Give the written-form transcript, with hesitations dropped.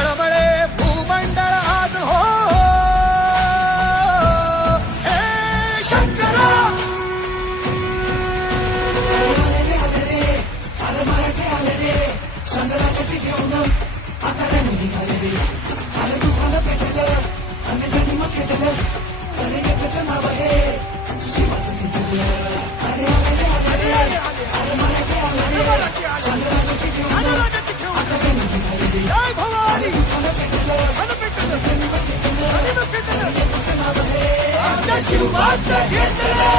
तळमळे भूमंडळ आज हो हे शंकरा. अरे मराठी आले रे शंकराची घेऊन आता रणू निघाले रे. अरे दुकानं पेटलं आणि गणिम खेटलं. अरे एकच नाव आहे शिवाचं घेतलं. अरे आले रे अरे मराठी आले रे शंकराची घेऊन आता रणू निघाले रे. जय भवानी. दुकानं पेटलं गणिम पेटलं. एकच नाव आहे आमच्या शिवबाचं घेतलं.